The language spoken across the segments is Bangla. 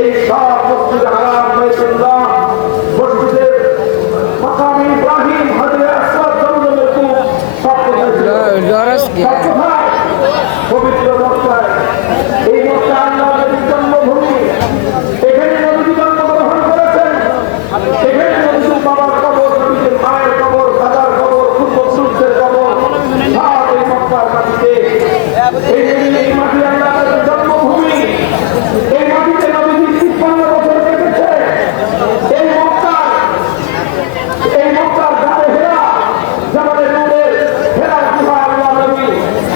এই সব মসজিদে হারাম বাইতুল্লাহ মসজিদের মাকাম ইব্রাহিম হাজরে আসওয়াদ জমজমের কূপ সব কোথায় পবিত্র মক্কায়। এই মক্কা আল্লাহর নবীর জন্মভূমি। এখানে নবী জন্মগ্রহণ করেছেন। এখানে নবীর বাবার কবর, নবীর মায়ের কবর, দাদার কবর, পূর্বপুরুষদের কবর সব এই মক্কার মাটিতে। এই মাটি আল্লাহর জন্মভূমি। এই মাটিতে নবীজি ৫৩ বছর কেটেছে। এই মক্কার গায়ে হেরা জামানে নূরের হেরা গুহা আল্লাহ নবী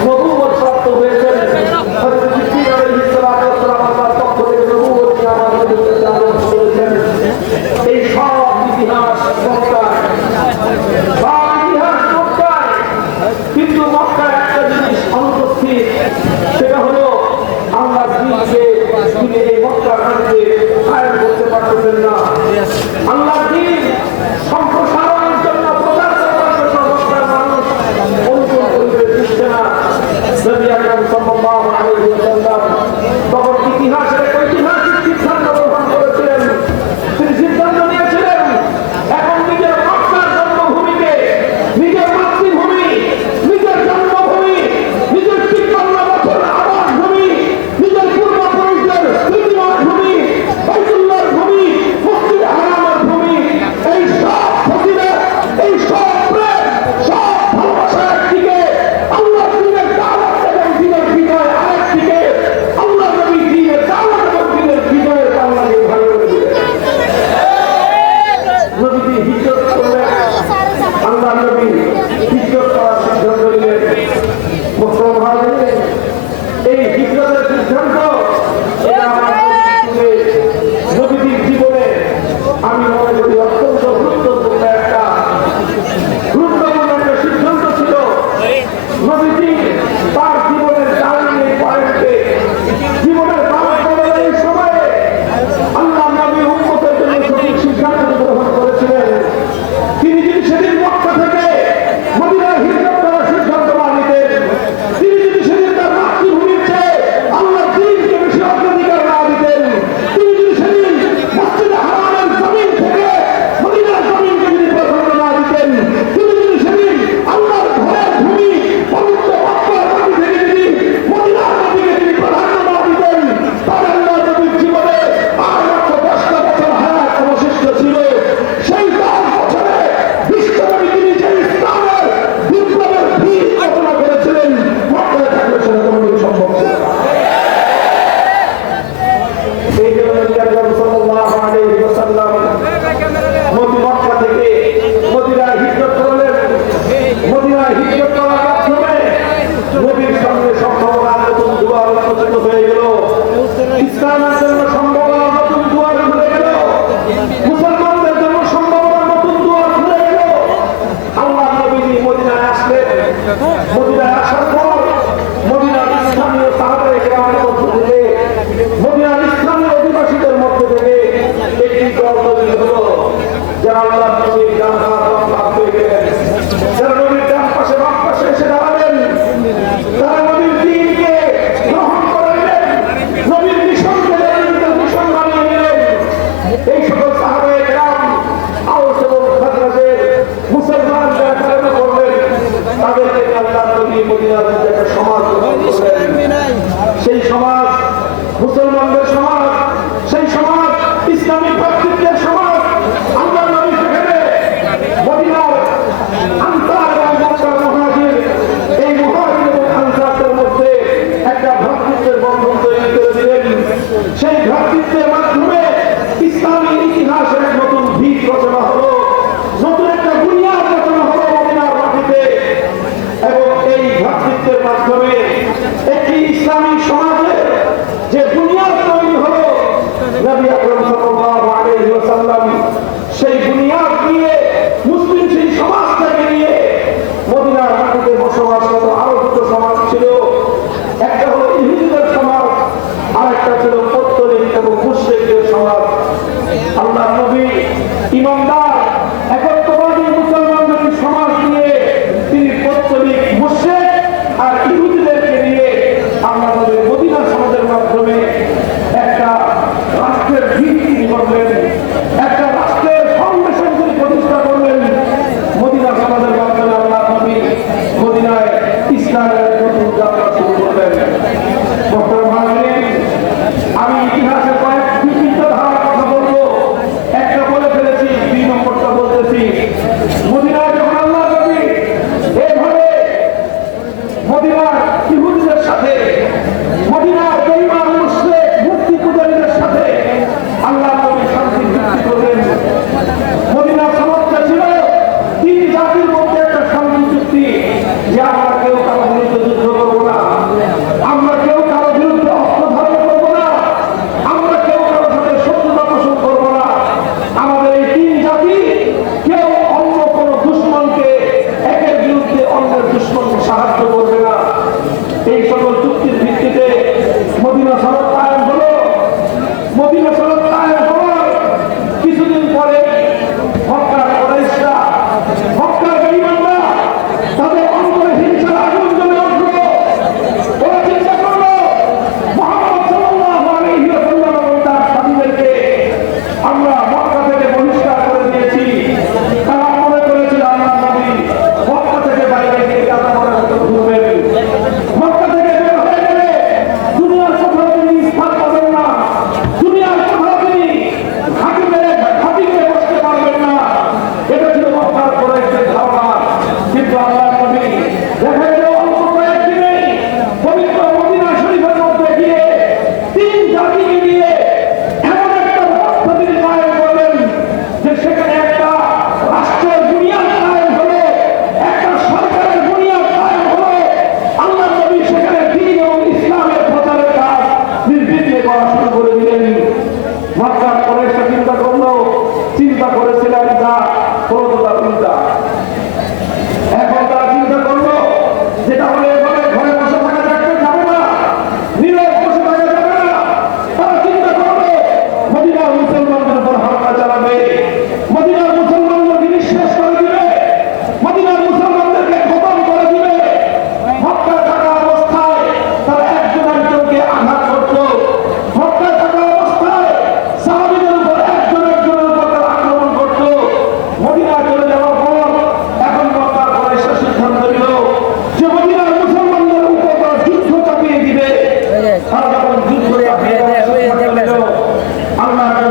নবুয়ত প্রাপ্ত হয়েছেন। হযরত জিবরীল আলাইহিস সালাতু ওয়াস সালাম আল্লাহর পক্ষ থেকে নবুয়ত নিয়ে আমার নবীকে দান করেছেন। এই সব ইতিহাস মক্কায়, সব ইতিহাস মক্কায়। কিন্তু মক্কায় একটা জিনিস অনুপস্থিত, সেটা হলো আল্লাহর দ্বীনকে তিনি এই মক্কার মাটিতে কায়েম করতে পারতেছেন না। আল্লাহর দ্বীন সম্প্রসারণের জন্য, প্রচার করার জন্য মক্কার মানুষ অনুকূল পরিবেশ দিচ্ছে না। নবী আকরাম সাল্লাল্লাহু আলাইহি ওয়াসাল্লাম তখন ইতিহাসের ঐতিহাসিক সিদ্ধান্ত গ্রহণ করেছিলেন। তিনি সিদ্ধান্ত নিয়েছিলেন এখন নিজের মক্কার জন্মভূমিকে, নিজের মাতৃভূমি, নিজের জন্মভূমি, নিজের ৫৩ বছর আবাসভূমি, নিজের পূর্বপুরুষদের স্মৃতিময় ভূমি, বাইতুল্লাহর ভূমি, মসজিদে হারামের ভূমি, এই সব ফজিলত, এই সব প্রেম, সব ভালোবাসা একদিকে, আল্লাহর দ্বীনের দাওয়াত এবং দ্বীনের বিজয় আরেকদিকে। আল্লাহর নবী দ্বীনের দাওয়াত এবং দ্বীনের বিজয়ের বাংলাকে ভালো করে দিলেন। নবীজি হিজরত করলেন। আল্লাহর নবী হিজরত করার সিদ্ধান্ত নিলেন। মুসলমান ভাইদের, এই হিজরতের সিদ্ধান্ত এটা আমার নবীজির জীবনে আমি মনে করি অত্যন্ত গুরুত্বপূর্ণ একটা সিদ্ধান্ত ছিল। নবীজি তার জীবনের টার্নিং পয়েন্টে, জীবনের এই সময়ে আল্লাহ নবী উম্মতের জন্য সঠিক সিদ্ধান্ত গ্রহণ করেছিলেন। তিনি যদি সেদিন মক্কা থেকে মদিনায় হিজরত করার সিদ্ধান্ত না নিতেন, তিনি যদি সেদিন তার মাতৃভূমির চেয়ে আল্লাহর দ্বীনকে বেশি অগ্রাধিকার না দিতেন, তিনি যদি সেদিন মসজিদে হারামের জমিন থেকে মদিনার জমিনকে যদি প্রাধান্য না দিতেন, তিনি যদি সেদিন আল্লাহর ঘরের ভূমি পবিত্র মক্কার মাটি থেকে যদি মদিনার মাটিকে তিনি প্রাধান্য না দিতেন, তবে আল্লাহর নবীর জীবনে আর মাত্র ১০টা বছর হায়াত অবশিষ্ট ছিল। সেই ১০ বছরে বিশ্বনবী তিনি যে ইসলামের বিপ্লবের বীজ রচনা করেছিলেন, মক্কায় থাকলে সেটা কোনোদিন সম্ভব ছিল না। এই জন্য নবী আকরাম সাল্লাল্লাহু আলাইহি ওয়াসাল্লাম মক্কা থেকে মদিনায় হিজরত করলেন। মদিনায় হিজরত করার মাধ্যমে নবীর সঙ্গে সম্ভাবনার নতুন দুয়ার উন্মোচিত হয়ে গেল। ইসলামের জন্য সম্ভাবনার নতুন দুয়ার খুলে গেল। মুসলমানদের জন্য সম্ভাবনার নতুন দুয়ার খুলে গেল। আল্লাহর নবী মদিনায় আসলেন। মদিনায় আসার পর মদিনার স্থানীয় সাহাবায়ে কেরামের মধ্য থেকে, মদিনার স্থানীয় অধিবাসীদের মধ্য থেকে একটি দল তৈরি হলো, যারা আল্লাহর নবীর ডান হাত বাম হাত হয়ে গেলেন। যারা নবীর ডান পাশে বাম পাশে এসে দাঁড়ালেন, তারা নবীর দ্বীনকে গ্রহণ করে নিলেন, নবীর মিশনকে নিজেদের মিশন বানিয়ে নিলেন। এই সকল সাহাবায়ে কেরাম আওস এবং খাজরাজের মুসলমান যারা ধারণা করলেন, তাদেরকে আল্লাহর নবী মদিনার মধ্যে একটা সমাজ গঠন করলেন। সেই সমাজ মুসলমানদের সমাজ, সেই সমাজ ইসলামিক ভ্রাতৃত্বের সমাজ। আল্লাহর নবী সেখানে মদিনার আনসার এবং মক্কার মুহাজির, এই মুহাজির এবং আনসারদের মধ্যে একটা ভ্রাতৃত্বের বন্ধন তৈরি করে দিলেন। সেই ভ্রাতৃত্বের মাধ্যমে ইসলামী ইতিহাসের এক নতুন ভিত রচনা হলো, নতুন একটা বুনিয়াদ রচনা হলো মদিনার মাটিতে। এবং এই ভ্রাতৃত্বের মাধ্যমে একটি ইসলামী সমাজের যে বুনিয়াদ তৈরি হলো, নবী আকরাম সাল্লাল্লাহু আলাইহি ওয়াসাল্লাম সেই বুনিয়াদ নিয়ে মুসলিম সেই সমাজটাকে নিয়ে মদিনার মাটিতে বসবাসরত আরো দুটো সমাজ ছিল। একটা হলো ইহুদিদের সমাজ, আর একটা ছিল পত্তলিক এবং মুশরিকদের সমাজ।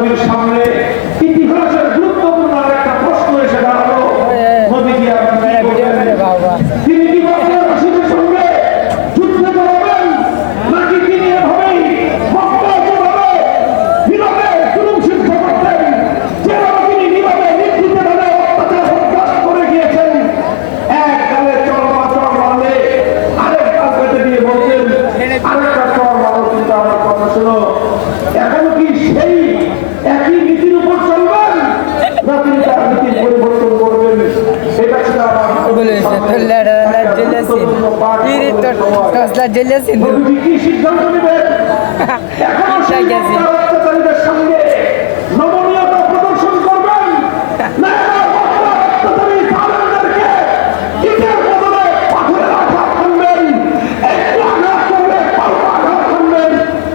নবীর সামনে ইতিহাসের গুরুত্বপূর্ণ একটা প্রশ্ন এসে দাঁড়ালো, নবীজি আপনি কি করবেন? তিনি কি মক্কাবাসীদের সঙ্গে যুদ্ধ করবেন, নাকি তিনি এভাবেই মক্কায় যেভাবে নীরবে জুলুম সিদ্ধ করতেন, যেভাবে তিনি নীরবে নির্ভীকভাবে অত্যাচার সন্ত্রাস করে গিয়েছেন, এক গালে চর মারলে আরেক গাল কেটে দিয়ে বলতেন আরেকটা চর মারো, কিন্তু আমার কথা শোনো, এখনো কি সেই একই নীতির উপর চলবেন, না তিনি তার নীতির পরিবর্তন করবেন? এটা ছিল নবীজি কি সিদ্ধান্ত নেবেন? এখনো সেই অত্যাচারীদের সঙ্গে নমনীয়তা প্রদর্শন করবেন, না অত্যাচারী জালেমদেরকে ইটের বদলে পাথরের আঘাত হানবেন, একটু আঘাত করলে পাল্টা আঘাত হানবেন?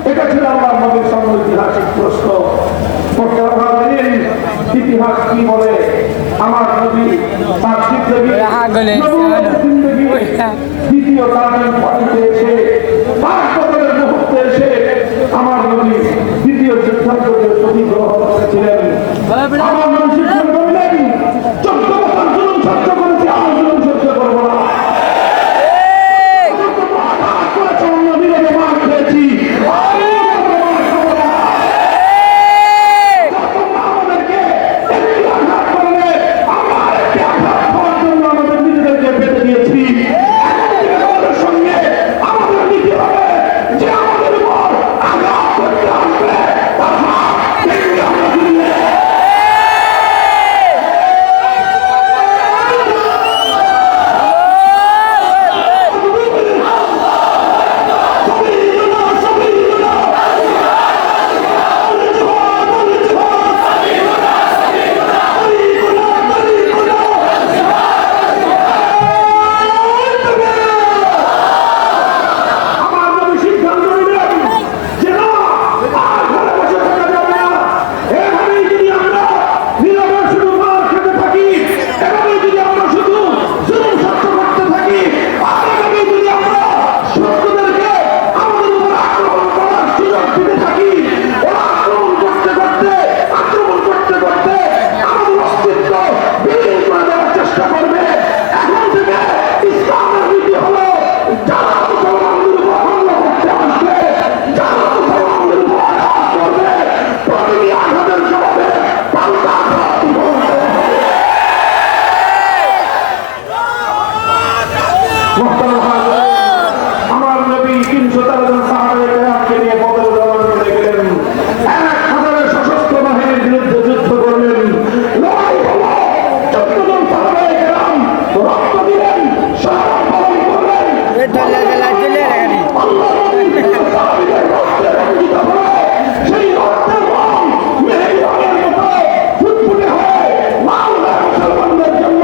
এটা ছিল আমার নবীর সামনে ঐতিহাসিক প্রশ্ন। ইতিহাস কি বলে? আমার নবী তার দ্বিতীয় তালিম পাঠিয়ে এসে 5 বছরের মুহূর্তে এসে আমার নবী দ্বিতীয় সিদ্ধান্তকে সঠিক গ্রহণ করেছিলেন। আমার নবী সিদ্ধান্ত নিলেন 14 বছর জুলুম সহ্য করেছি, আমি জুলুম সহ্য করবো না। আমার নবী 313 জন সাহাবায়ে-কেরামকে নিয়ে বদর রওনা গেলেন। 1000 সশস্ত্র বাহিনীর বিরুদ্ধে যুদ্ধ করলেন। লড়াই হলো। 14 জন সাহাবায়ে-কেরাম রক্ত দিলেন, শাহাদাত বরণ করলেন। আল্লাহ নবী সাহাবীদের রক্তে রঞ্জিত হলো। সেই রক্তের রং মেহেদি রঙের মতো ফুটফুটে হয়ে মাওলা মুসলমানদের জন্য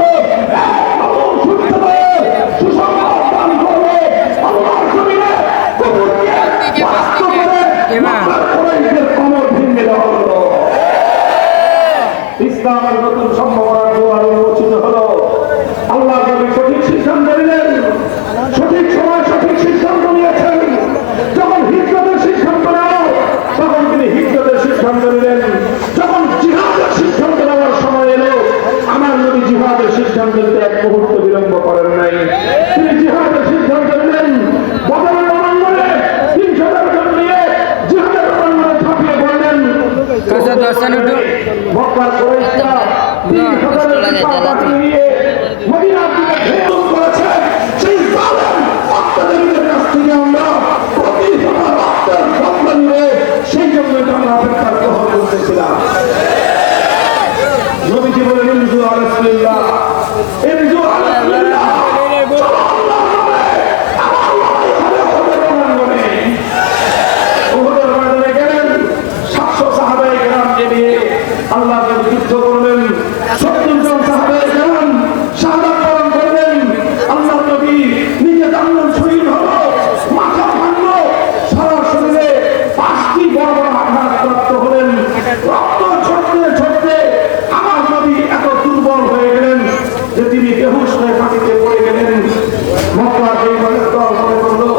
এক নতুন সূর্যোদয়ের সুসংবাদ দান করবে। আল্লাহর জমিনে কুফরকে পরাস্ত করে মক্কার কুরাইশদের কোমর ভেঙে দেওয়া হলো। ইসলামের নতুন সম্ভাবনার দুয়ার উন্মোচিত হলো। আল্লাহ নবী সঠিক সিদ্ধান্ত নিলেন, সঠিক সময় সঠিক সিদ্ধান্ত নিয়েছেন। যখন হিজরতের সিদ্ধান্ত নেওয়া, তখন তিনি হিজরতের সিদ্ধান্ত নিলেন। যখন জিহাদের সিদ্ধান্ত নেওয়ার সময় এলো, আমার নবী জিহাদের সিদ্ধান্ত নিতে এক মুহূর্ত বিলম্ব করেন নাই। তিনি জিহাদের সিদ্ধান্ত নিলেন। বদরের রণাঙ্গনে 300 জন নিয়ে জিহাদের রণাঙ্গনে ঝাঁপিয়ে পড়লেন। মক্কার কুরাইশরা 3000 নিয়ে মদিনার দিকে ঢেউ করেছে। সেই জালেম অত্যাচারীদের কাছ থেকে আমরা প্রতি ফোঁটা রক্তের বদলা নিয়ে সেই জন্য আমরা অপেক্ষা গ্রহণ করতেছিলাম। নবীজি বলেন ইনজু আলা রাসূলিল্লাহ, ইনজু আলা রাসূলিল্লাহ, চলো আল্লাহর নামে আমার লড়াই হবে উহুদের রণাঙ্গনে। উহুদের ময়দানে গেলেন, 700 সাহাবায়ে-কেরামকে নিয়ে আল্লাহ নবী যুদ্ধ করলেন। 70 জন সাহাবায়ে-কেরাম শাহাদাত বরণ করলেন। আল্লাহ নবী নিজে জানলেন শহীদ হলো, মাথা ভাঙলো, সারা শরীরে 5টি বড় বড় আঘাত প্রাপ্ত হলেন। রক্ত ঝরতে ঝরতে আমার নবী এত দুর্বল হয়ে গেলেন যে তিনি বেহুশ হয়ে মাটিতে পড়ে গেলেন। মক্কার এই মানুষ দল মনে করলো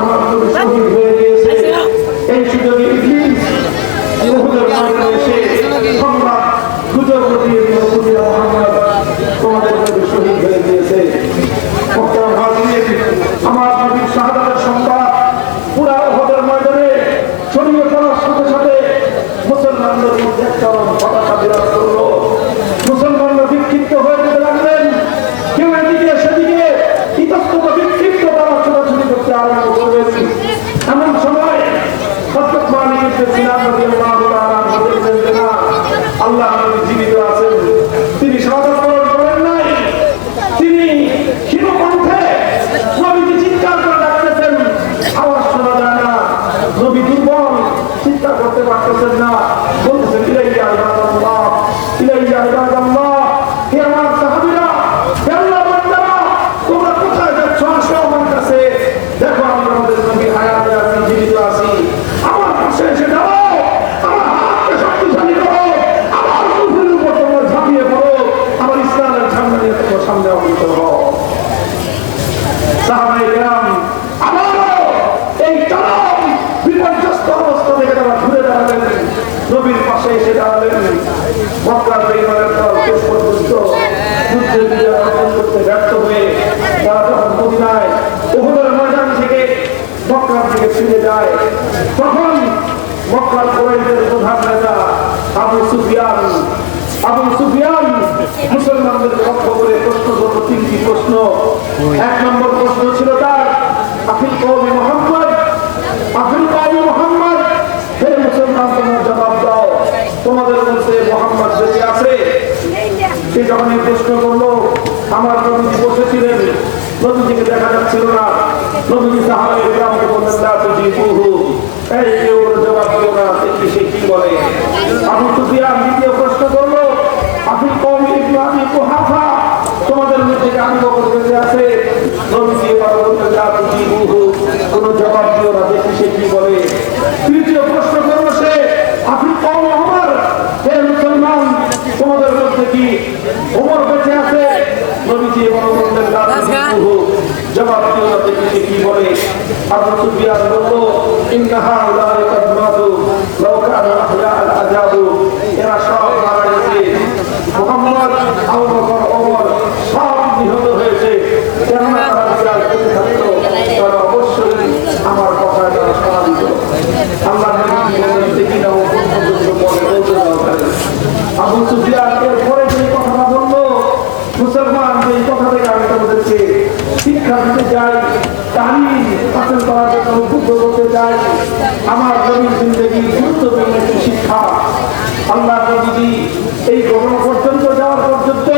আমার নবী শহীদ হয়ে গিয়েছে। এই সুযোগে ইবলিস উহুদের ময়দানে এসে সংবাদ গুজব দিয়ে দিল নবীরা মুহাম্মদ তোমাদের নবী শহীদ হয়ে গিয়েছে। মোহতারাম হাজিরিন, আমার নবীর শাহাদাতের সংবাদ পুরা উহুদের ময়দানে ছড়িয়ে পড়ার সাথে সাথে মুসলমানদের মধ্যে এক চরম হতাশা বিরাজ করলো। মুসলমানরা বিক্ষিপ্ত হয়ে যেতে লাগলেন, কেউ এদিকে সেদিকে ইতস্তত বিক্ষিপ্ত তারা ছোটাছুটি করতে আরম্ভ করলেন। এমন সময় হযরত মালিক ইবনে সিনান রাদিয়াল্লাহু তাআলা বললেন যে না, আল্লাহ নবী জীবিত আছেন, তিনি শাহাদাত বরণ করেন নাই। তিনি ক্ষীণ কণ্ঠে নবীকে চিৎকার করে ডাকতেছেন, আওয়াজ শোনা যায় না। নবী দুর্বল, চিৎকার করতে পারতেছেন না, বলতেছেন ইলাইয়া ইবাদাল্লাহ, ইলাইয়া ইবাদাল্লাহ, হে আমার সাহাবীরা, হে আল্লাহর বান্দারা, তোমরা কোথায় যাচ্ছ? আসো আমার কাছে, দেখো আমরা আমাদের নবী হায়াতে আছি, জীবিত আছি। আমার কাছে এসে দাঁড়াও, আমার হাতকে শক্তিশালী করো, আমার কুফরের উপর তোমরা ঝাঁপিয়ে পড়ো, আমার ইসলামের ঝান্ডা নিয়ে তোমরা সামনে অগ্রসর হও। সাহাবায়ে কেরাম আবারও এই চরম বিপর্যস্ত অবস্থা থেকে তারা ঘুরে দাঁড়ালেন, নবীর পাশে এসে দাঁড়ালেন। মক্কার বেঈমানের দল শেষ পর্যন্ত যুদ্ধে বিজয় অর্জন করতে ব্যর্থ হয়ে তারা যখন মদিনায় উহুদের ময়দান থেকে মক্কার দিকে ফিরে যায়, তখন মক্কার কুরাইশের প্রধান নেতা আবু সুফিয়ান মুসলমানদের লক্ষ্য করে প্রশ্ন করল, তিনটি প্রশ্ন। এক নম্বর প্রশ্ন ছিল তার, আখিল কওমি মুহাম্মদ, হে মুসলমান, তোমরা জবাব দাও, তোমাদের মধ্যে মুহাম্মদ বেঁচে আছে? সে যখন এই প্রশ্ন করলো, আমার নবীজি বসেছিলেন, নবীজিকে দেখা যাচ্ছিল না। নবীজি সাহাবায়ে কেরামকে বললেন, লা তুজিবুহু, এই কেউ জবাব দিও না, দেখি সে কি বলে। আবু সুফিয়ান দ্বিতীয় প্রশ্ন করলো, আখিল কওমি ইবনে আবি কুহাফা, তোমাদের মধ্যে আবু বকর বেঁচে আছে? নবীজি এবার বললেন, লা তুজিবুহু, কোনো জবাব দিও না, দেখি সে কি বলে। তৃতীয় প্রশ্ন করলো সে, আখিল কওমি ওমর, হে মুসলমান, তোমাদের মধ্যে কি ওমর বেঁচে আছে? নবীজি এবার বললেন, লা তুজিবুহু, জবাব দিও না, দেখি সে কি বলে। আবু সুফিয়ান বলল, ইন্নাহা উলাই কাদ মাতু লাউ কানা আহয়াআন আজাবু, এরা সব মারা গেছে, মুহাম্মদ, আবু বকর, ওমর সব নিহত হয়েছে। কেননা তারা বিরাজ করতে থাকতো, তারা অবশ্যই আমার কথা তারা শোনা দিত। আল্লাহ নবী বলতে কি না ও পর্যন্ত বলে বলতে দাও। আবু সুফিয়ান এরপরে যে কথাটা বললো, মুসলমান যে কথা থেকে আমি তোমাদেরকে শিক্ষা দিতে চাই, তালিম হাসিল করার জন্য উদ্বুদ্ধ করতে চাই। আমার নবীর জিন্দেগির গুরুত্বপূর্ণ একটি শিক্ষা। আল্লাহ নবীজি এই ঘটনা পর্যন্ত যাওয়ার পর্যন্ত,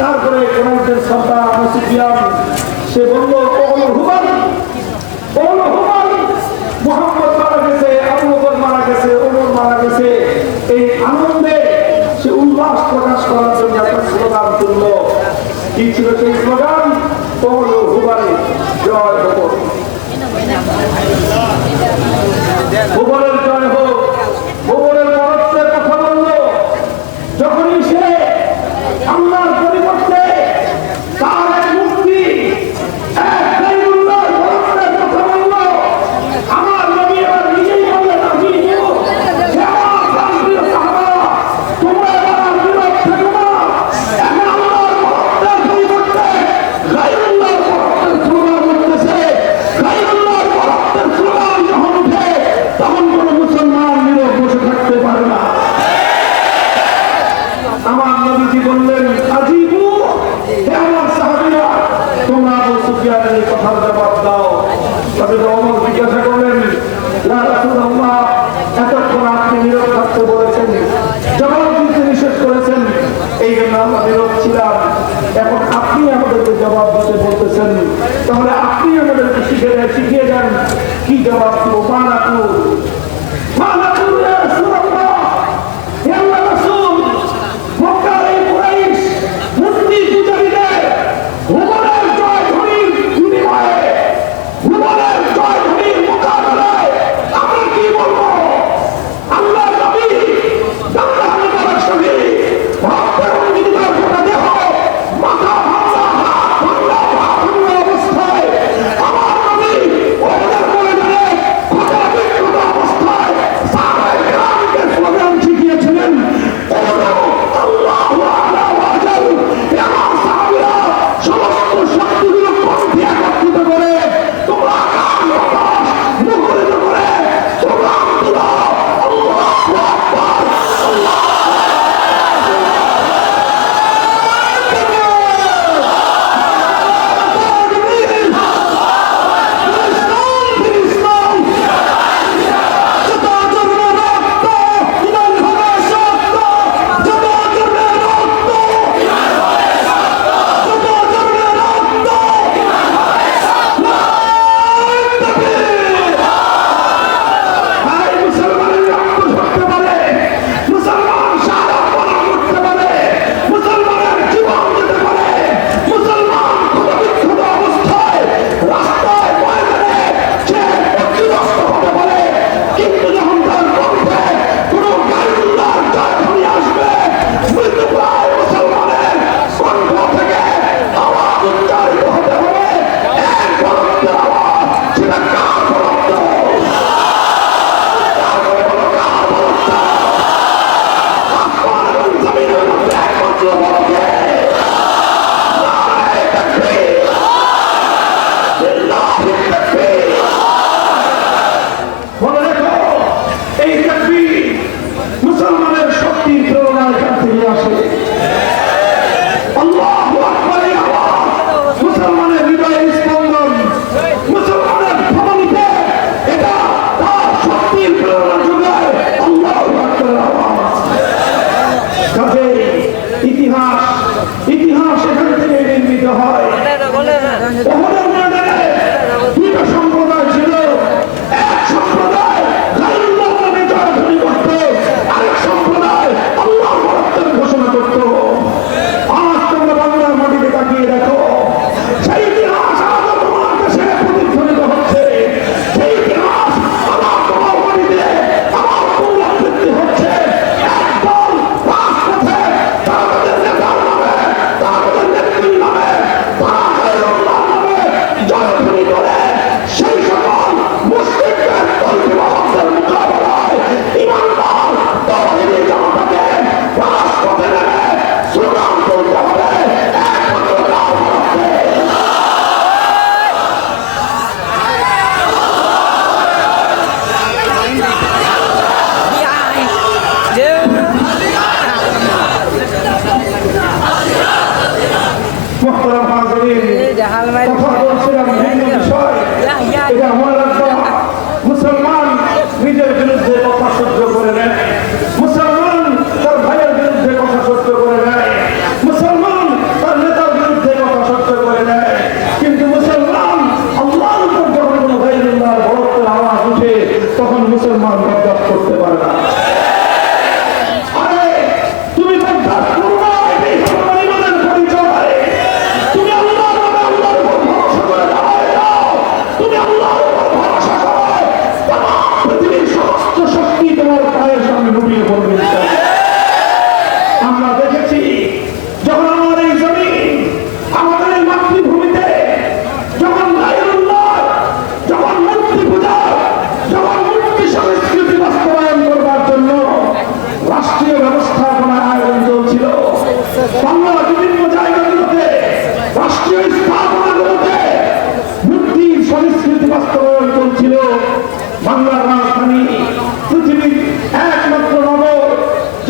তারপরে কোরাইশের সর্দার আবু সুফিয়ান সে বলল, মুহাম্মদ মারা গেছে, আবু বকর মারা গেছে, ওমর মারা গেছে। এই আনন্দে সে উল্লাস প্রকাশ করার জন্য একটা স্লোগান তুলল। কি ছিল সেই স্লোগান? ওমর হুবারে জয় হোক, হুবরের জয় হোক, হুবরের বরত্বের কথা বলল। যখনই সে আল্লাহর পরিবর্তে তার এক মূর্তি, এক গায়রুল্লাহর বরত্বের কথা বলল, আমার নবী এবার নিজেই বললেন, আমি তোমরা এবার আর বিরোধ থেকো না, এখন আল্লাহর বরত্বের পরিবর্তে গায়রুল্লাহর বরত্বের স্লোগান উঠতেছে। গায়রুল্লাহর বরত্বের স্লোগান যখন উঠে, তখন কোন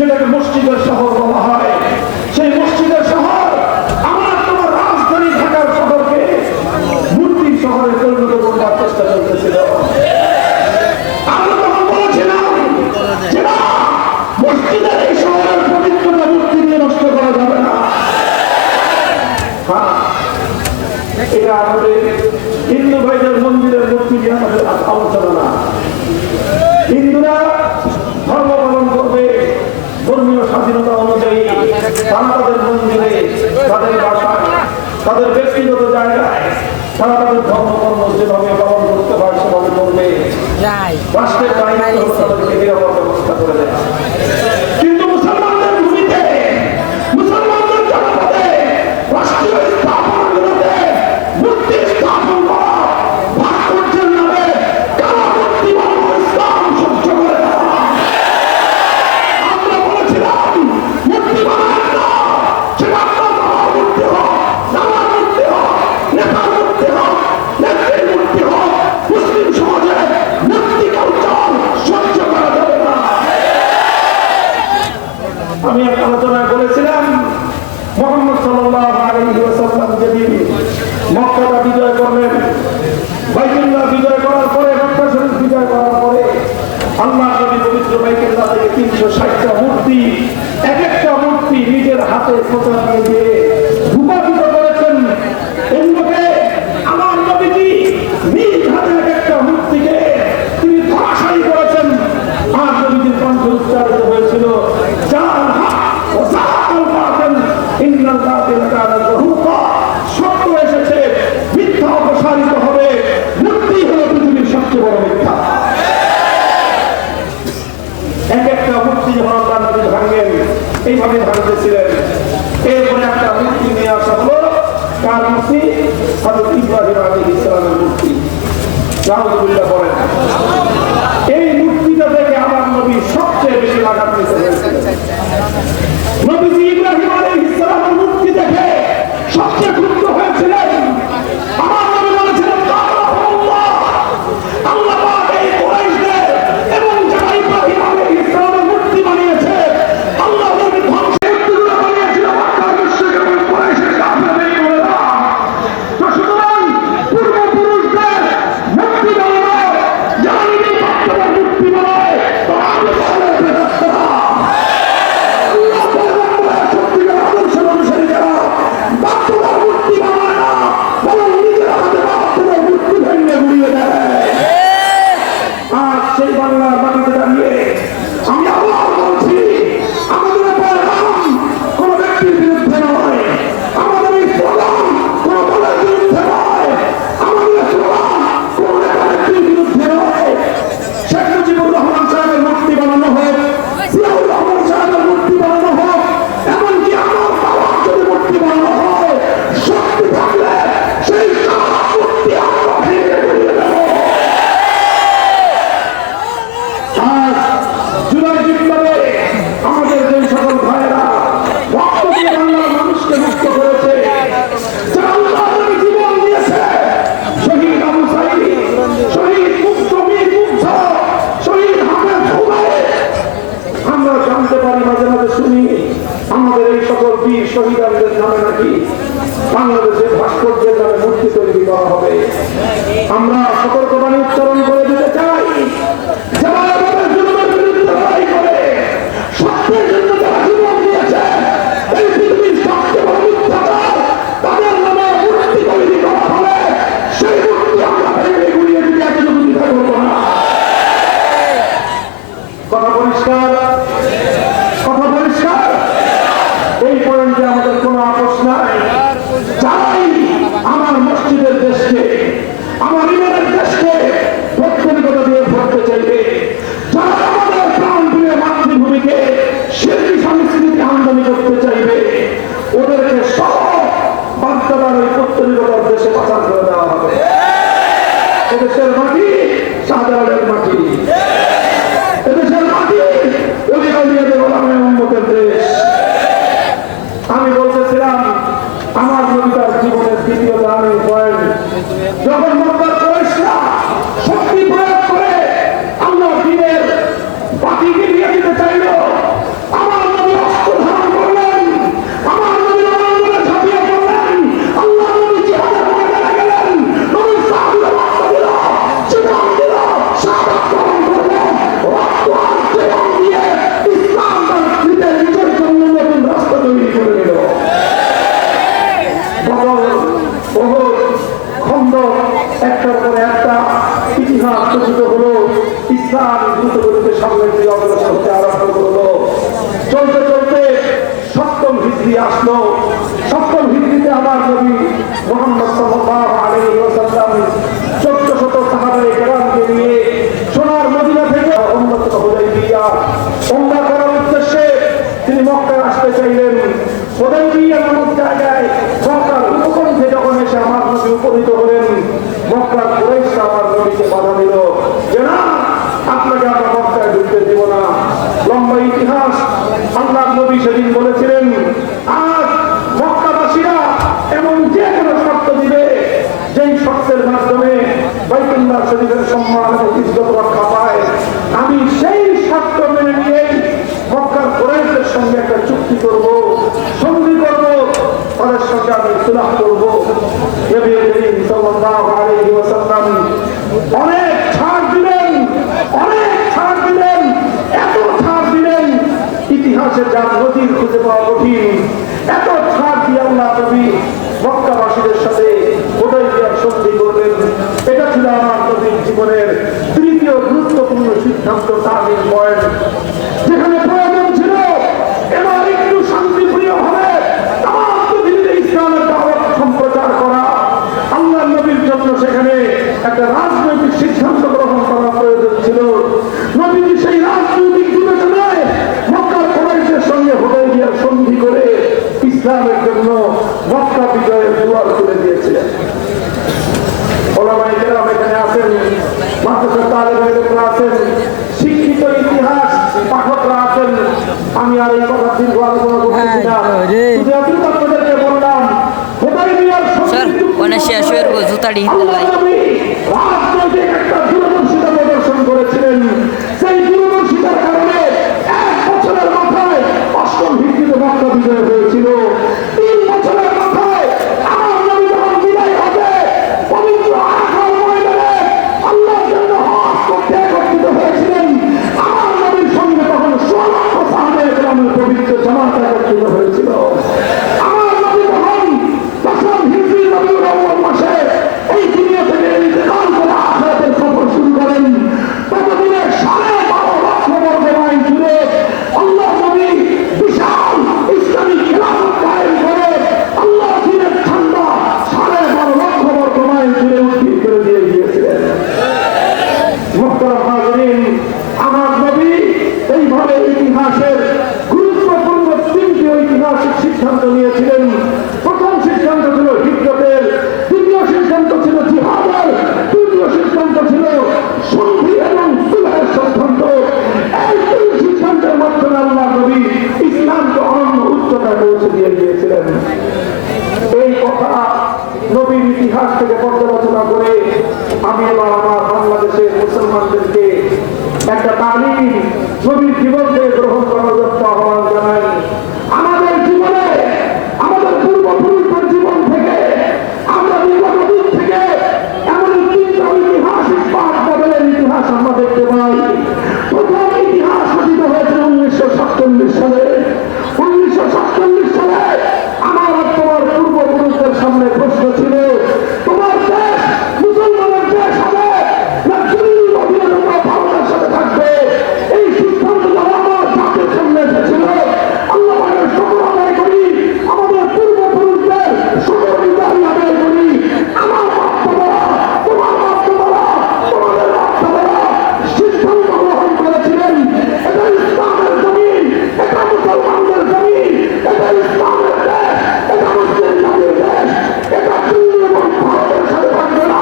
যেটাকে মসজিদের শহর বলা হয়, সেই মসজিদের শহর আমার তোমার রাজধানী ঢাকার শহরকে মূর্তির শহরে পরিণত করবার চেষ্টা চলতেছিল। আমরা তখন বলেছিলাম যে না, মসজিদের এই শহরের পবিত্রতা মূর্তি দিয়ে নষ্ট করা যাবে না। হ্যাঁ, এটা আমাদের হিন্দু ভাইদের মন্দিরের মূর্তি দিয়ে আমাদের আলোচনা না। হিন্দুরা ধর্ম পালন করবে ধর্মীয় স্বাধীনতা অনুযায়ী, তারা তাদের মন্দিরে, তাদের বাসায়, তাদের ব্যক্তিগত জায়গায় তারা তাদের ধর্মকর্ম যেভাবে পালন করতে হয় সেভাবে করবে। রাষ্ট্রের বাইরে তাদেরকে নিরাপদ ব্যবস্থা করে দেয়। কিন্তু মুসলমানদের ভূমিতে, মুসলমানদের জনপদে রাষ্ট্রীয় স্থাপনাগুলোতে মূর্তি স্থাপন করা, ভাস্কর্যের নামে কারা মূর্তি বানানো ইসলাম সহ্য করে না। আমরা বলেছিলাম মূর্তি বানায় না, সেটা আপনার বাবার মূর্তি হোক, নানার মূর্তি হোক, নেতার মূর্তি হোক, নেত্রীর মূর্তি হোক, মুসলিম সমাজে মূর্তি কালচার সহ্য করা যাবে না। আমি এক আলোচনায় বলেছিলাম মুহাম্মদ সাল্লাল্লাহু আলাইহি ওয়াসাল্লাম যেদিন মক্কাটা বিজয় করলেন, বাইতুল্লাহ বিজয় করার পরে, মক্কা শরীফ বিজয় করার পরে আল্লাহ নবী পবিত্র বাইতুল্লাহ থেকে 360টা মূর্তি, এক একটা মূর্তি নিজের হাতে ফটো দিয়ে দিয়ে ভূপাতিত করেছেন। এগুলোকে আমার নবীজি নিজ হাতে এক একটা মূর্তিকে তিনি ধরাশায়ী করেছেন। আর নবীজির কণ্ঠ উচ্চারিত হয়েছিল, যার হাত ও সাহাল বাতিল ইন্নাল বাতিল কানা যাহুকা, সত্য এসেছে, মিথ্যা অপসারিত হবে। মূর্তি হলো পৃথিবীর সবচেয়ে বড় মিথ্যা। এক একটা মূর্তি যখন আল্লাহ নবী ভাঙেন, এইভাবে ভাঙতেছিলেন। এরপরে একটা মূর্তি নিয়ে আসা হলো, কার মূর্তি? হযরত ইব্রাহিম আলাইহিস সালামের মূর্তি। নাউযুবিল্লাহ বলেন। এই মূর্তিটা থেকে আমার নবী সবচেয়ে বেশি লাগান্বিত হয়েছিলেন। নবীজি ইব্রাহিম আলাইহিস সালামের মূর্তি দেখে সবচেয়ে ক্ষুব্ধ হয়েছিলেন। আমার নবী বলেছিলেন, আল্লাহ আল্লাহ পাক এই কুরাইশদের এবং যারা ইব্রাহিম আলাইহিস সালামের মূর্তি বানিয়েছে, আল্লাহ নবী ধ্বংসের মূর্তিগুলো বানিয়েছিল মক্কার মুশরিক এবং কুরাইশের কাফেরদের বলেরা। তো সুতরাং পূর্বপুরুষদের মূর্তি বানানো, যারা নিজের বাচ্চাদের মূর্তি বানায়, তারা আল্লাহ তাআলার রাস্তা না। আল্লাহ তাআলার সত্যিকার আদর্শের অনুসারী যারা বাচ্চাদের মূর্তি বানায় না, বরং নিজের হাতে বাচ্চাদের মূর্তি ভেঙে গুড়িয়ে দেয়। আজ সেই বাংলার মাটিতে দাঁড়িয়ে আমি আবার বলছি, আমাদের প্রোগ্রাম কোন ব্যক্তির বিরুদ্ধে নয়, আমাদের এই প্রোগ্রাম কোন দলের বিরুদ্ধে নয়, আমাদের প্রোগ্রাম কোন নেতার বিরুদ্ধে নয়। শেখ মুজিবুর রহমান সাহেবের মূর্তি বানানো হোক, জিয়াউর রহমান সাহেবের মূর্তি বানানো হোক, এমনকি আমার বাবার যদি মূর্তি বানানো হয়, শক্তি থাকলে সেই সব মূর্তি আমরা ভেঙে গুড়িয়ে দেবো। আজ জুলাই বিপ্লবে আমাদের যে সকল ভাইয়েরা রক্ত দিয়ে বাংলার মানুষকে মুক্ত করেছে, যারা আল্লাহর নবী জীবন দিয়েছে, শহীদ আবু সাঈদ, শহীদ মীর মুগ্ধা, শহীদ হাফেজ হুমায়ুন, আমরা জানতে পারি, মাঝে মাঝে শুনি আমাদের এই সকল বীর শহীদদের নামে নাকি বাংলাদেশের ভাস্কর্যের নামে মূর্তি তৈরি করা হবে। আমরা সতর্কবাণী উচ্চারণ করে দিতে চাই, যারা আমাদের জুলুমের বিরুদ্ধে লড়াই করে, সত্যের জন্য যারা জীবন দিয়েছে, এই পৃথিবীর সবচেয়ে বড় মিথ্যাচার, তাদের নামে মূর্তি তৈরি করা হলে সেই মূর্তি আমরা ভেঙে গুড়িয়ে দিতে এতটুকু দ্বিধা করব না। কথা পরিষ্কার, কথা পরিষ্কার। এই পয়েন্টে আমাদের কোনো আপোষ নাই। যারাই আমার মসজিদের দেশকে, আমার ইমানের দেশকে প্রত্যেকতা দিয়ে ভরতে চাইবে, যারা আমাদের প্রাণপ্রিয় মাতৃভূমিকে শিরকি সংস্কৃতি আমদানি করতে চাইবে, ওদেরকে সব বাধ্যতার ওই প্রত্যেকতার দেশে পাচার করে দেওয়া হবে। এদেশের মাটি শাহজালালের মাটি, এদেশের মাটি ওলি আউলিয়াদের ওলামায়ে উম্মতের দেশ। আমি বলতেছিলাম, আমার নবীর জীবনের দ্বিতীয় দানের পয়েন্ট, যখন মক্কার কুরাইশরা শক্তি প্রয়োগ করে আল্লাহ দ্বীনের বাতিকে নিয়ে দিতে চাইল, আমার আসলো। 70 হিজরিতে আমার নবী মুহাম্মদ সাল্লাল্লাহু আলাইহি ওয়াসাল্লাম 1400 সাহাবায়ে কেরামকে নিয়ে সোনার মদিনা থেকে উম্মত হুদাইবিয়া উমরা করার উদ্দেশ্যে তিনি মক্কায় আসতে চাইলেন। হুদাইবিয়া নামক জায়গায় মক্কার উপকণ্ঠে যখন এসে আমার নবী উপনীত হলেন, মক্কার কুরাইশরা আমার নবীকে বাধা দিল যে না, আপনাকে আমরা মক্কায় ঢুকতে দেব না। লম্বা ইতিহাস। আল্লাহর নবী সেদিন বলেছিলেন, আজ মক্কাবাসীরা এমন যে কোনো শর্ত দিবে যেই শর্তের মাধ্যমে বাইতুল্লাহ শরীফের সম্মান এবং ইজ্জত রক্ষা পায়, আমি সেই শর্ত মেনে নিয়েই মক্কার কুরাইশদের সঙ্গে একটা চুক্তি করব, সন্ধি করব, তাদের সঙ্গে আমি সুলহ করব। নবী করিম সাল্লাল্লাহু আলাইহি ওয়াসাল্লাম অনেক ছাড় দিলেন, অনেক ছাড় দিলেন, এত ছাড় দিলেন ইতিহাসে যার নজির খুঁজে পাওয়া কঠিন। এত ছাড় দিয়ে আল্লাহ নবী মক্কাবাসীদের সাথে হুদাইবিয়ার সন্ধি করলেন। এটা ছিল আমার নবীর জীবনের তৃতীয় গুরুত্বপূর্ণ সিদ্ধান্ত, টার্নিং পয়েন্ট। যেখানে প্রয়োজন ছিল এবার একটু শান্তিপ্রিয় হবে তামাম পৃথিবীতে ইসলামের দাওয়াত সম্প্রচার করা, আল্লাহর নবীর জন্য সেখানে একটা রাজনৈতিক সিদ্ধান্ত গ্রহণ করা প্রয়োজন ছিল। নবীজি সেই রাজনৈতিক বিবেচনায় মক্কার কুরাইশদের সঙ্গে হুদাইবিয়ার সন্ধি করে ইসলামের জন্য মক্কা বিজয়ের দুয়ার খুলে দিয়েছিলেন। ওলামায়ে কেরাম এখানে আছেন, মাদ্রাসার তালেবে ইলমরা আছেন, শিক্ষিত ইতিহাস পাঠকরা আছেন। আমি আর এই কথা দীর্ঘ আলোচনা করছি না, শুধু এতটুকু আপনাদেরকে বললাম হুদাইবিয়ার রাজনৈতিক একটা দূরদর্শিতা প্রদর্শন করেছিলেন। সেই দূরদর্শিতার কারণে 1 বছরের মাথায় 8ম হিজরিতে মক্কা বিজয় হয়েছিল। 3 বছরের মাথায় আমার নবী যখন বিদায় হবে পবিত্র আরাফার ময়দানে আল্লাহর জন্য হজ করতে একত্রিত হয়েছিলেন। আমার নবীর সঙ্গে তখন 16 লক্ষ সাহাবায়ে কেরামের পবিত্র জামাত একত্রিত হয়েছিল। আমার নবী তখন 10ম হিজরি রবিউল আউয়াল মাসে এই দুনিয়া থেকে ইন্তেকাল করে আখিরাতের সফর শুরু করেন। ততদিনে 12.5 লক্ষ বর্গ মাইল জুড়ে আল্লাহ নবী বিশাল ইসলামী খেলাফত কায়েম করে আল্লাহ দ্বীনের ঠান্ডা 12.5 লক্ষ বর্গ মাইল জুড়ে উদ্ভিদ করে দিয়ে গিয়েছিলেন। মুহতারাম হাজিরিন, আমার নবী এইভাবে ইতিহাসের গুরুত্বপূর্ণ 3টি ঐতিহাসিক সিদ্ধান্ত নিয়েছিলেন। প্রথম সিদ্ধান্ত ছিল হিজরতের, দ্বিতীয় সিদ্ধান্ত ছিল জিহাদের, তৃতীয় সিদ্ধান্ত ছিল সন্ধি এবং সুলহের সিদ্ধান্ত। এই 3 সিদ্ধান্তের মাধ্যমে আল্লাহ নবী ইসলামকে অনন্য উচ্চতায় পৌঁছে দিয়ে গিয়েছিলেন। এই কথা নবীর ইতিহাস থেকে পর্যালোচনা করে আমি এবার আমার বাংলাদেশের মুসলমানদেরকে একটা তালিম নবীর জীবন থেকে গ্রহণ করার জন্য আহ্বান জানাই। আমাদের জীবনে আমাদের পূর্বপুরুষদের জীবন থেকে আমরা বিগত দিন থেকে এমন 3টা ঐতিহাসিক পাঠ বদলের ইতিহাস আমরা দেখতে পাই। প্রথম ইতিহাস রচিত হয়েছে 1947 সালে। 1947 সালে আমার তোমার পূর্বপুরুষদের সামনে প্রশ্ন ছিল, তোমার দেশ মুসলমানের দেশ হবে না জঙ্গি অধীনতা ভারতের সাথে থাকবে? এই সিদ্ধান্ত যখন আমার জাতির সামনে এসেছিল, আল্লাহ পাকের শুকর আদায় করি, আমাদের পূর্বপুরুষদের শুকরগুজারি আদায় করি। আমার বাপ-দাদারা, তোমার বাপ-দাদারা, তোমাদের বাপ-দাদারা সিদ্ধান্ত গ্রহণ করেছিলেন এটা ইসলামের জমিন, এটা মুসলমানদের জমিন, এটা ইসলামের দেশ, এটা মুসলিম জাতির দেশ, এটা দিল্লি এবং ভারতের সাথে থাকবে না।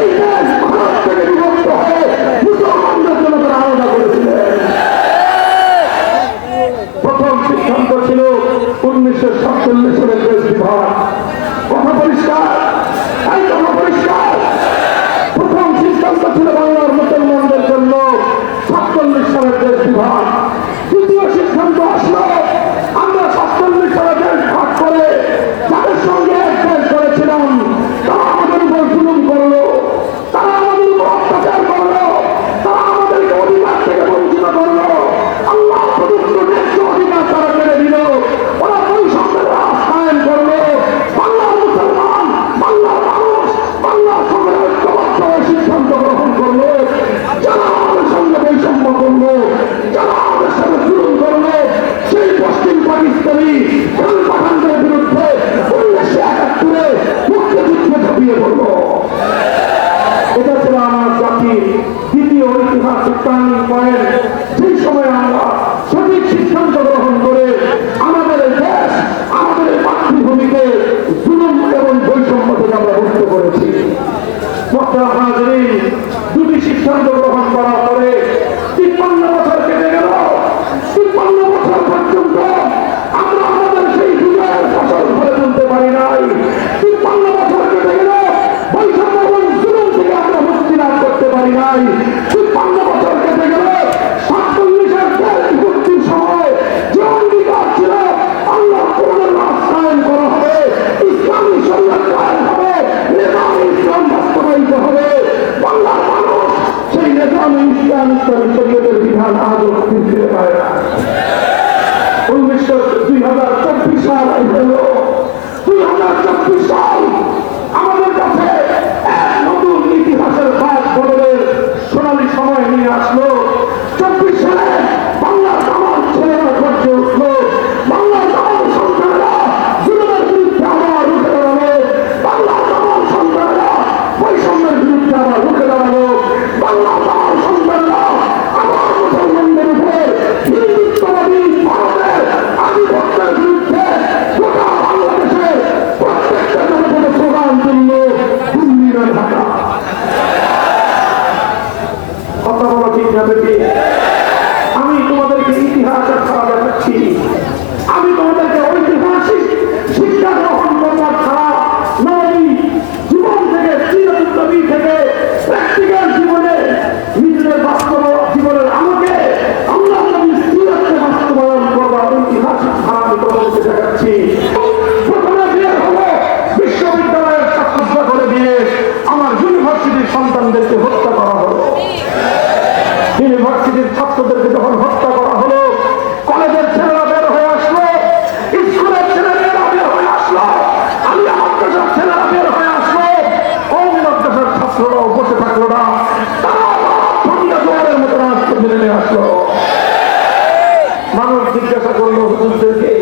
এই দেশ ভারত থেকে বিভক্ত হয়ে মুসলমানদের জন্য তারা আলাদা করেছিলেন। প্রথম সিদ্ধান্ত ছিল 1947 সালের দেশ বিভাগ। কথা পরিষ্কার, এই কথা পরিষ্কার। প্রথম সিদ্ধান্ত ছিল বাংলার মুসলমানদের জন্য 47 সালের দেশ বিভাগ। দ্বিতীয় সিদ্ধান্ত আসলো আমরা 47 সালে দেশ ভাগ করে যাদের সঙ্গে এক দেশ করেছিলাম তারা আমাদের উপর জুলুম করলো, তারা আমাদের উপর অত্যাচার করলো, তারা আমাদেরকে অধিকার থেকে বঞ্চিত করলো, আল্লাহ প্রদত্ত ন্যায্য অধিকার তারা কেড়ে দিল, ওরা বৈষম্যের রাজ কায়েম করলো। বাংলার মুসলমান, বাংলার মানুষ, বাংলার সঙ্গে ঐক্যবদ্ধ সিদ্ধান্ত গ্রহণ করলো সাল হল 2024 সাল আমাদের কাছে এক নতুন ইতিহাসের কাজ বদলের সোনালী সময় নিয়ে আসলো। 24 সালে বাংলার আমার ছেলেরা গর্জে উঠলো, বাংলার আমার সন্তানেরা জুলুমের বিরুদ্ধে আবার রুখে দাঁড়ালো, বাংলার আমার সন্তানেরা বৈষম্যের বিরুদ্ধে আবার রুখে দাঁড়ালো, বাংলার আমার সন্তানেরা আমার মুসলমানদের উপর হিন্দুত্ববাদী ভারতের আধিপত্যের বিরুদ্ধে গোটা বাংলাদেশের প্রত্যেকটা জনপদে স্লোগান তুলল দিল্লির ঢাকা। কথা বলো ঠিক না বেশি? আমি তোমাদেরকে ইতিহাসের ছাড়া দেখাচ্ছি, আমি তোমাদেরকে ঐতিহাসিক শিক্ষা গ্রহণ করবার ছাড়া নয় জীবন থেকে চিরযুদ্ধবী থেকে প্র্যাকটিক্যাল জীবনে নিজেদের বাস্তব জীবনের আমাকে আল্লাহ নবীর সিরাতকে বাস্তবায়ন করবার ঐতিহাসিক ছাড়া আমি তোমাদেরকে দেখাচ্ছি। প্রথমে বের হলো বিশ্ববিদ্যালয়ের ছাত্ররা করে দিয়ে আমার ইউনিভার্সিটির সন্তানদেরকে হত্যা করা হলো। ইউনিভার্সিটির ছাত্রদেরকে যখন হত্যা করা হলো, কলেজের ছেলেরা বের হয়ে আসলো, স্কুলের ছেলেমেয়েরা বের হয়ে আসলো, আলিয়া মাদ্রাসার ছেলেরা বের হয়ে আসলো, কওমি মাদ্রাসার ছাত্ররাও বসে থাকলো না, তারা ধনিয়া জোয়ারের মতো রাজপথে নেমে আসলো। মানুষ জিজ্ঞাসা করলো হুজুরদেরকে,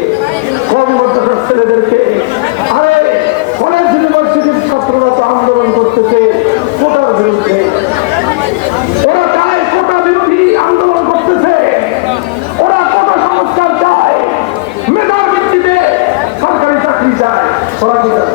কওমি মাদ্রাসার ছেলেদেরকে, আরে কলেজ ইউনিভার্সিটির ছাত্ররা তো আন্দোলন করতেছে কোটার বিরুদ্ধে, ওরা চায় কোটা বিরোধী আন্দোলন করতেছে, ওরা কোটা সংস্কার চায়, মেধার ভিত্তিতে সরকারি চাকরি চায়, ওরা কি চায়?